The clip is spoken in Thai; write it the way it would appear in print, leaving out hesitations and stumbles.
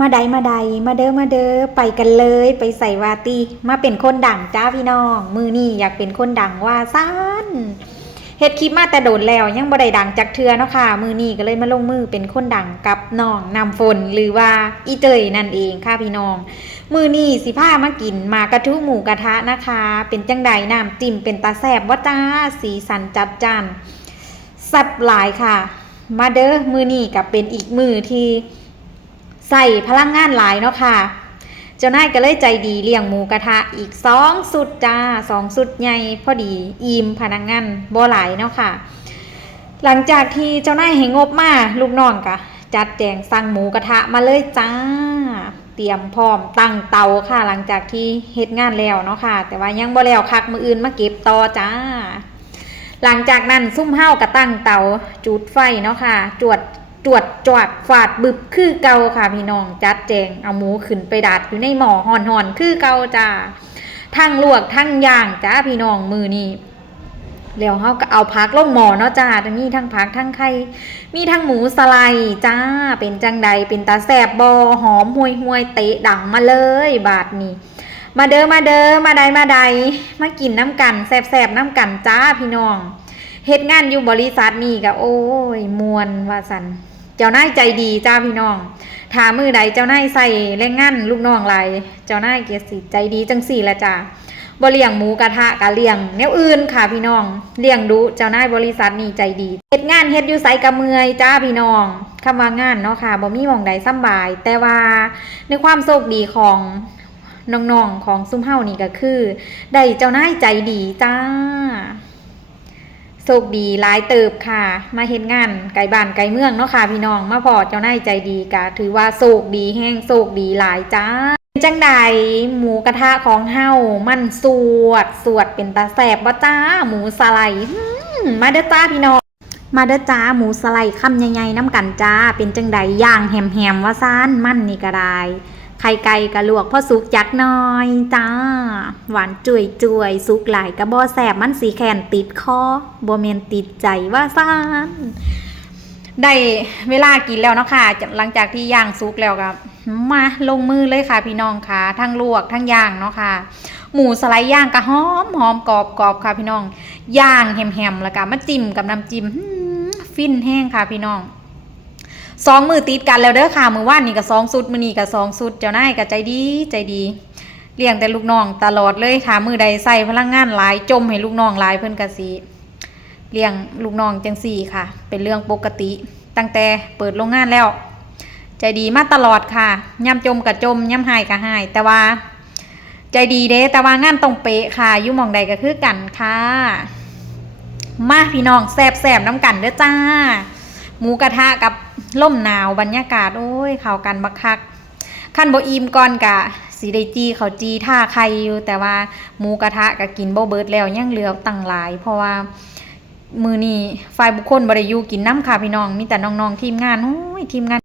มาเด้อมาเด้อไปกันเลยไปใส่วาตีมาเป็นคนดังจ้าพี่น้องมือนี่อยากเป็นคนดังว่าซ่านเฮ็ดคลิปมาแต่โดนแล้วยังบ่ได้ดังจักเทือเนาะค่ะมือนี่ก็เลยมาลงมือเป็นคนดังกับน้องนำฝนหรือว่าอีเตยนั่นเองค่ะพี่น้องมือนี่สิพามากินมากระทุหมูกระทะนะคะเป็นจังใดน้ำจิ้มเป็นตาแซ่บว่าจ้าสีสันจัดจ้านแซ่บหลายค่ะมาเด้อมือนี่ก็เป็นอีกมือที่ใส่พลังงานหลายเนาะค่ะเจ้านายก็เลยใจดีเลี้ยงหมูกระทะอีก2สุดจ้า2สุดใหญ่พอดีอิ่มพนักงานบ่หลายเนาะค่ะหลังจากที่เจ้านายให้งบมาลูกน้องก็จัดแจงสั่งหมูกระทะมาเลยจ้าเตรียมพร้อมตั้งเตาค่ะหลังจากที่เฮ็ดงานแล้วเนาะค่ะแต่ว่ายังบ่แล้วคักมื้ออื่นมาเก็บต่อจ้าหลังจากนั้นซุ่มเฮาก็ตั้งเตาจุดไฟเนาะค่ะจวดฟาดบึบคือเก่าค่ะพี่น้องจัดแจงเอาหมูขึ้นไปดาดอยู่ในหม้อห่อนๆคือเก่าจ้าทั้งลวกทั้งย่างจ้าพี่น้องมือนี้แล้วเฮาก็เอาผักลงหม้อเนาะจ้ามีทั้งผักทั้งไข่มีทั้งหมูสไลด์จ้าเป็นจังใดเป็นตาแซ่บบ่หอมห่วยๆเตะดังมาเลยบาดนี้มาเด้อมาใดมากินน้ำกันแซ่บๆน้ำกันจ้าพี่น้องเฮ็ดงานอยู่บริษัทนี่ก็โอ้ยมวนว่าซั่นเจ้านายใจดีจ้าพี่น้องถ้ามือใดเจ้านายใส่แรงงานลูกน้องหลายเจ้านายเกียรติใจดีจังสี่ละจ้าบ่เลี้ยงหมูกระทะก็เลี้ยงแนวอื่นค่ะพี่น้องเลี้ยงดูเจ้านายบริษัทนี่ใจดีเฮ็ดงานเฮ็ดอยู่ไสก็เมื่อยจ้าพี่น้องคำว่างานเนาะค่ะบ่มีหม้องใดสำบายแต่ว่าในความโชคดีของน้องๆของซุ่มเฮานี่ก็คือได้เจ้านายใจดีจ้าโชคดีหลายเติบค่ะมาเฮ็ดงานไกลบ้านไกลเมืองเนาะค่ะพี่น้องมาพอเจ้านายใจดีก็ถือว่าโชคดีแห้งโชคดีหลายจ้าจังใดหมูกระทะของเฮามันสวดเป็นตาแซ่บบ่จ้าหมูสไลด์มาเด้อจ้าพี่น้องมาเด้อจ้าหมูสไลด์คำใหญ่ๆน้ำกันจ้าเป็นจังใดย่างแฮมๆว่าซ่านมันนี่ก็ได้ไข่ไก่กะลวกพอสุกจักหน่อยจ้าหวานจุยสุกหลายกะบ่แสบมันสีแขนติดคอบ่แม่นติดใจว่าซ่านได้เวลากินแล้วเนาะค่ะหลังจากที่ย่างสุกแล้วก็มาลงมือเลยค่ะพี่น้องค่ะทั้งลวกทั้งย่างเนาะค่ะหมูสไลด์ย่างก็หอมกรอบค่ะพี่น้องย่างแฮมแล้วก็มาจิ้มกับน้ำจิ้มฟินแห้งค่ะพี่น้อง2 มือติดกันแล้วเด้อค่ะมือว่านนี่ก็2สุดมื้อนี้ก็2สุดเจ้านายก็ใจดีเลี้ยงแต่ลูกน้องตลอดเลยถ้ามือใดใส่พลังงานหลายจมให้ลูกน้องหลายเพิ่นก็สิเลี้ยงลูกน้องจังซี่ค่ะเป็นเรื่องปกติตั้งแต่เปิดโรงงานแล้วใจดีมาตลอดค่ะย่ำจมก็จมย่ำหายก็หายแต่ว่าใจดีเด้แต่ว่างานต้องเป๊ะค่ะอยู่หม่องใดก็คือกันค่ะมาพี่น้องแซ่บน้ำกันเด้อจ้าหมูกระทะกับล่มหนาวบรรยากาศโอ้ยเข้ากันบักคักขั้นบ่อิ่มก่อนกะสีได้จีเขาจีท่าไข่อยู่แต่ว่าหมูกระทะก็กินบ่เบิดแล้วยังเหลือตั้งหลายเพราะว่ามื้อนี้ฝ่ายบุคคลบ่ได้อยู่กินน้ำค่ะพี่น้องมีแต่น้องๆทีมงานโอ้ยทีมงาน